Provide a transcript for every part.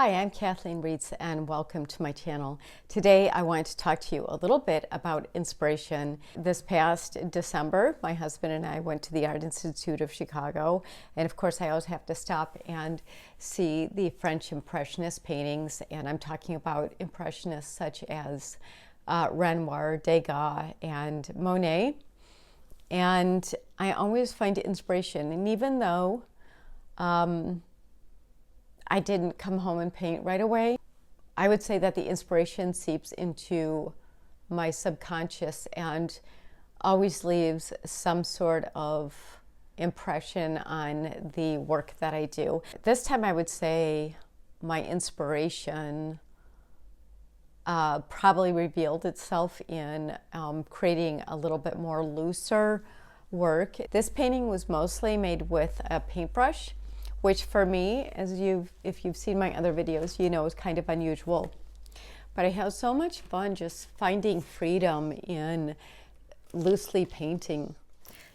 Hi, I'm Kathleen Reeds and welcome to my channel. Today I wanted to talk to you a little bit about inspiration. This past December, my husband and I went to the Art Institute of Chicago, and of course I always have to stop and see the French Impressionist paintings, and I'm talking about Impressionists such as Renoir, Degas, and Monet. And I always find inspiration, and even though I didn't come home and paint right away, I would say that the inspiration seeps into my subconscious and always leaves some sort of impression on the work that I do. This time I would say my inspiration probably revealed itself in creating a little bit more looser work. This painting was mostly made with a paintbrush, which for me, if you've seen my other videos, you know is kind of unusual. But I have so much fun just finding freedom in loosely painting.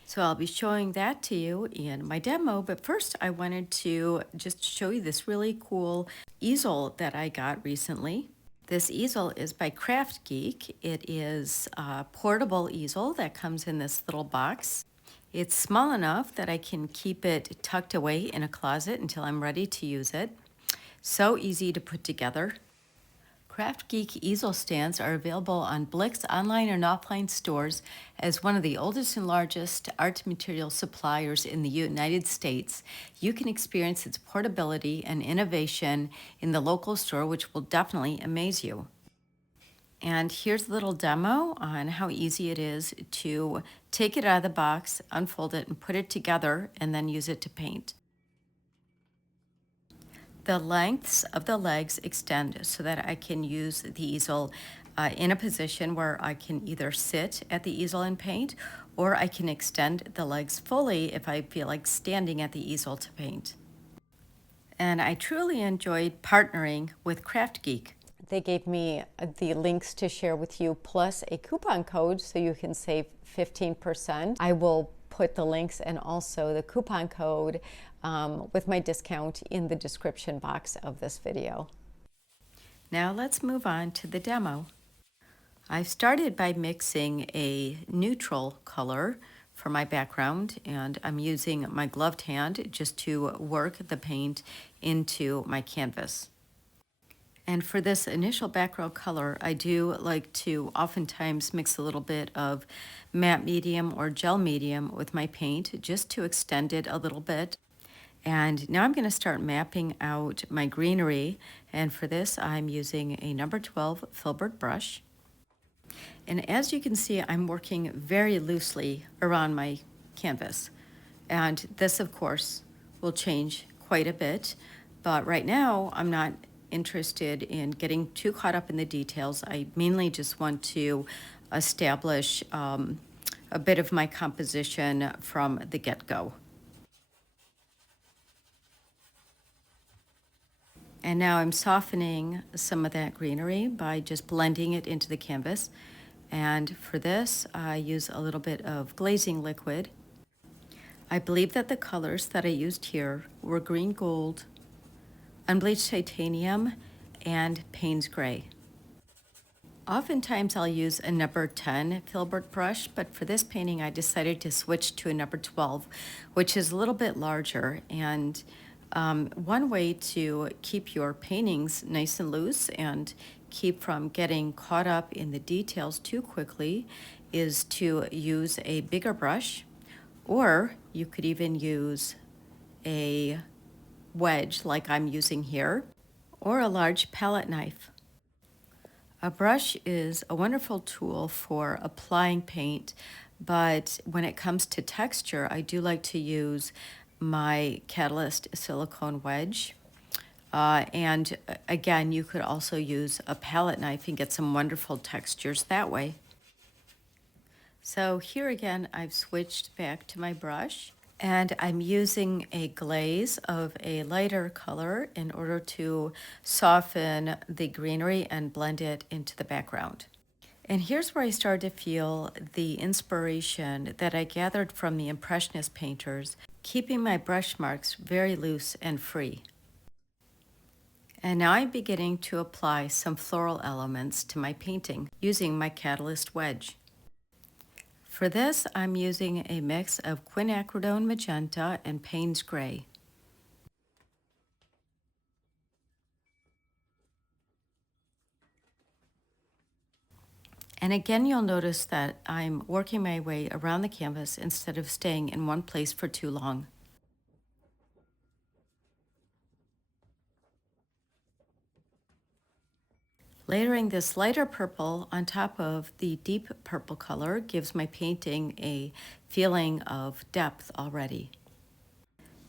So I'll be showing that to you in my demo, but first I wanted to just show you this really cool easel that I got recently. This easel is by Craft Geek. It is a portable easel that comes in this little box. It's small enough that I can keep it tucked away in a closet until I'm ready to use it. So easy to put together. Craft Geek easel stands are available on Blick's online and offline stores as one of the oldest and largest art material suppliers in the United States. You can experience its portability and innovation in the local store, which will definitely amaze you. And here's a little demo on how easy it is to take it out of the box, unfold it, and put it together, and then use it to paint. The lengths of the legs extend so that I can use the easel in a position where I can either sit at the easel and paint, or I can extend the legs fully if I feel like standing at the easel to paint. And I truly enjoyed partnering with Craft Geek. They gave me the links to share with you, plus a coupon code so you can save 15%. I will put the links and also the coupon code with my discount in the description box of this video. Now let's move on to the demo. I've started by mixing a neutral color for my background, and I'm using my gloved hand just to work the paint into my canvas. And for this initial background color, I do like to oftentimes mix a little bit of matte medium or gel medium with my paint just to extend it a little bit. And now I'm going to start mapping out my greenery. And for this, I'm using a number 12 filbert brush. And as you can see, I'm working very loosely around my canvas. And this, of course, will change quite a bit. But right now, I'm not interested in getting too caught up in the details. I mainly just want to establish a bit of my composition from the get-go. And now I'm softening some of that greenery by just blending it into the canvas. And for this, I use a little bit of glazing liquid. I believe that the colors that I used here were green gold, unbleached titanium, and Payne's gray. Oftentimes I'll use a number 10 filbert brush, but for this painting I decided to switch to a number 12, which is a little bit larger. And one way to keep your paintings nice and loose and keep from getting caught up in the details too quickly is to use a bigger brush, or you could even use a wedge like I'm using here, or a large palette knife. A brush is a wonderful tool for applying paint, but when it comes to texture, I do like to use my Catalyst silicone wedge. And again, you could also use a palette knife and get some wonderful textures that way. So here again, I've switched back to my brush. And I'm using a glaze of a lighter color in order to soften the greenery and blend it into the background. And here's where I started to feel the inspiration that I gathered from the Impressionist painters, keeping my brush marks very loose and free. And now I'm beginning to apply some floral elements to my painting using my Catalyst wedge. For this, I'm using a mix of quinacridone magenta and Payne's gray. And again, you'll notice that I'm working my way around the canvas instead of staying in one place for too long. Layering this lighter purple on top of the deep purple color gives my painting a feeling of depth already.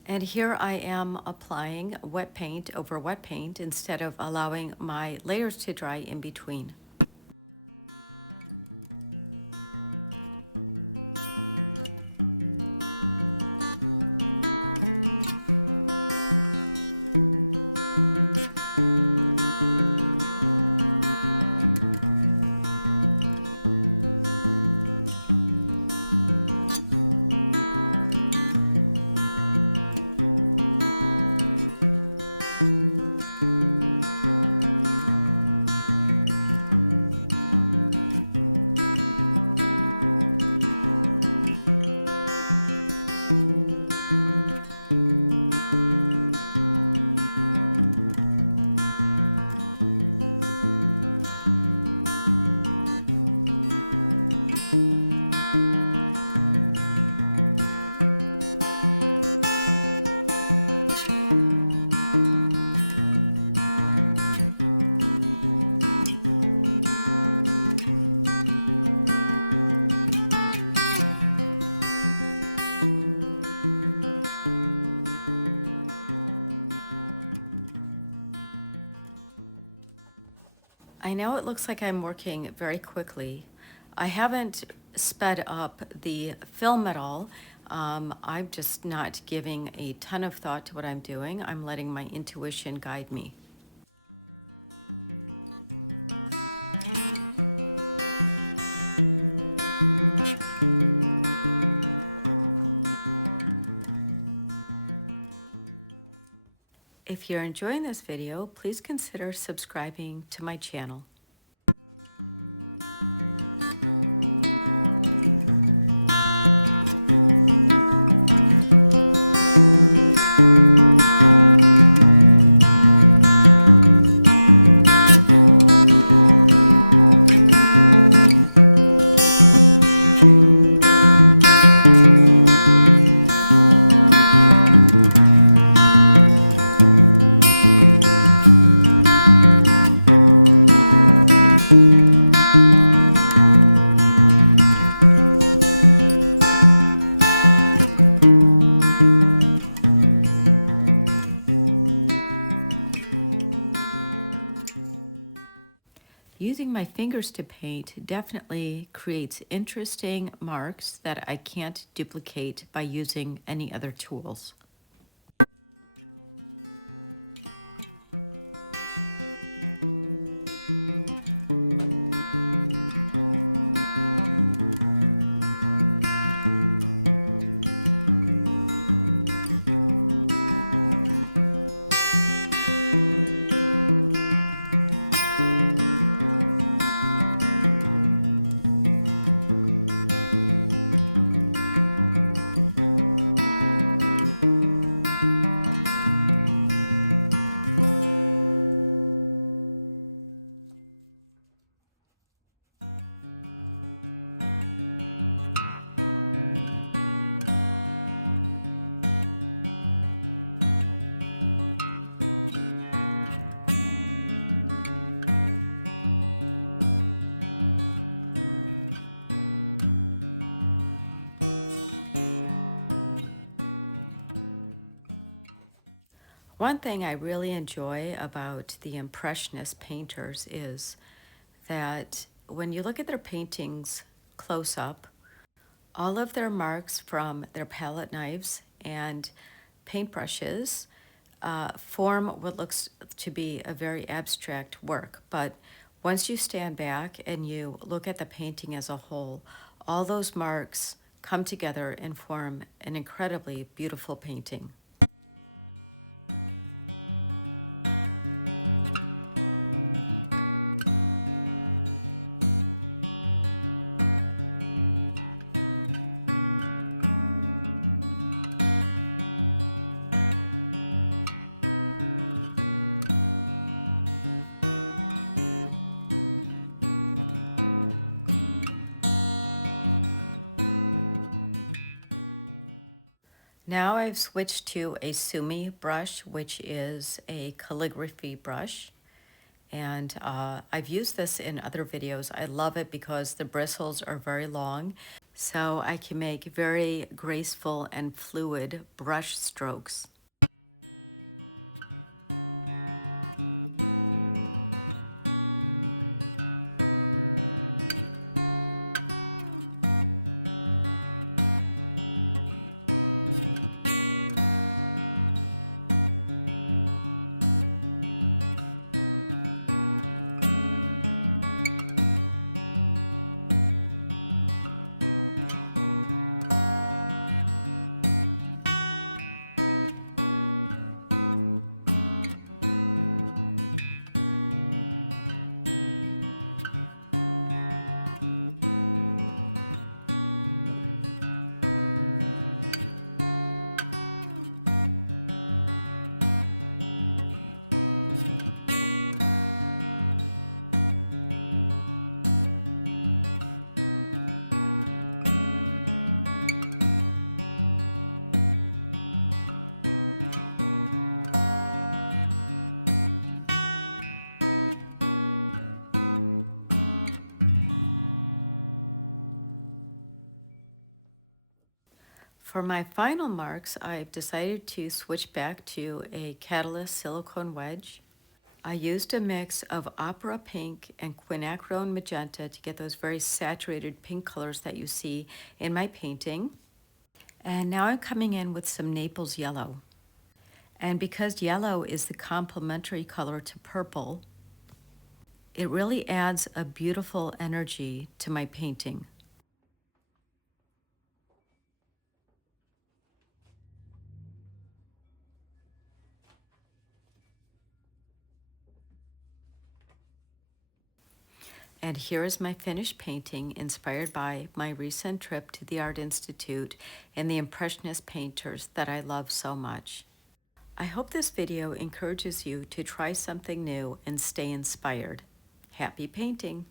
And here I am applying wet paint over wet paint instead of allowing my layers to dry in between. I know it looks like I'm working very quickly. I haven't sped up the film at all. I'm just not giving a ton of thought to what I'm doing. I'm letting my intuition guide me. If you're enjoying this video, please consider subscribing to my channel. Using my fingers to paint definitely creates interesting marks that I can't duplicate by using any other tools. One thing I really enjoy about the Impressionist painters is that when you look at their paintings close up, all of their marks from their palette knives and paintbrushes form what looks to be a very abstract work. But once you stand back and you look at the painting as a whole, all those marks come together and form an incredibly beautiful painting. Now I've switched to a sumi brush, which is a calligraphy brush. And I've used this in other videos. I love it because the bristles are very long, so I can make very graceful and fluid brush strokes. For my final marks, I've decided to switch back to a Catalyst silicone wedge. I used a mix of opera pink and quinacridone magenta to get those very saturated pink colors that you see in my painting. And now I'm coming in with some Naples yellow. And because yellow is the complementary color to purple, it really adds a beautiful energy to my painting. And here is my finished painting inspired by my recent trip to the Art Institute and the Impressionist painters that I love so much. I hope this video encourages you to try something new and stay inspired. Happy painting!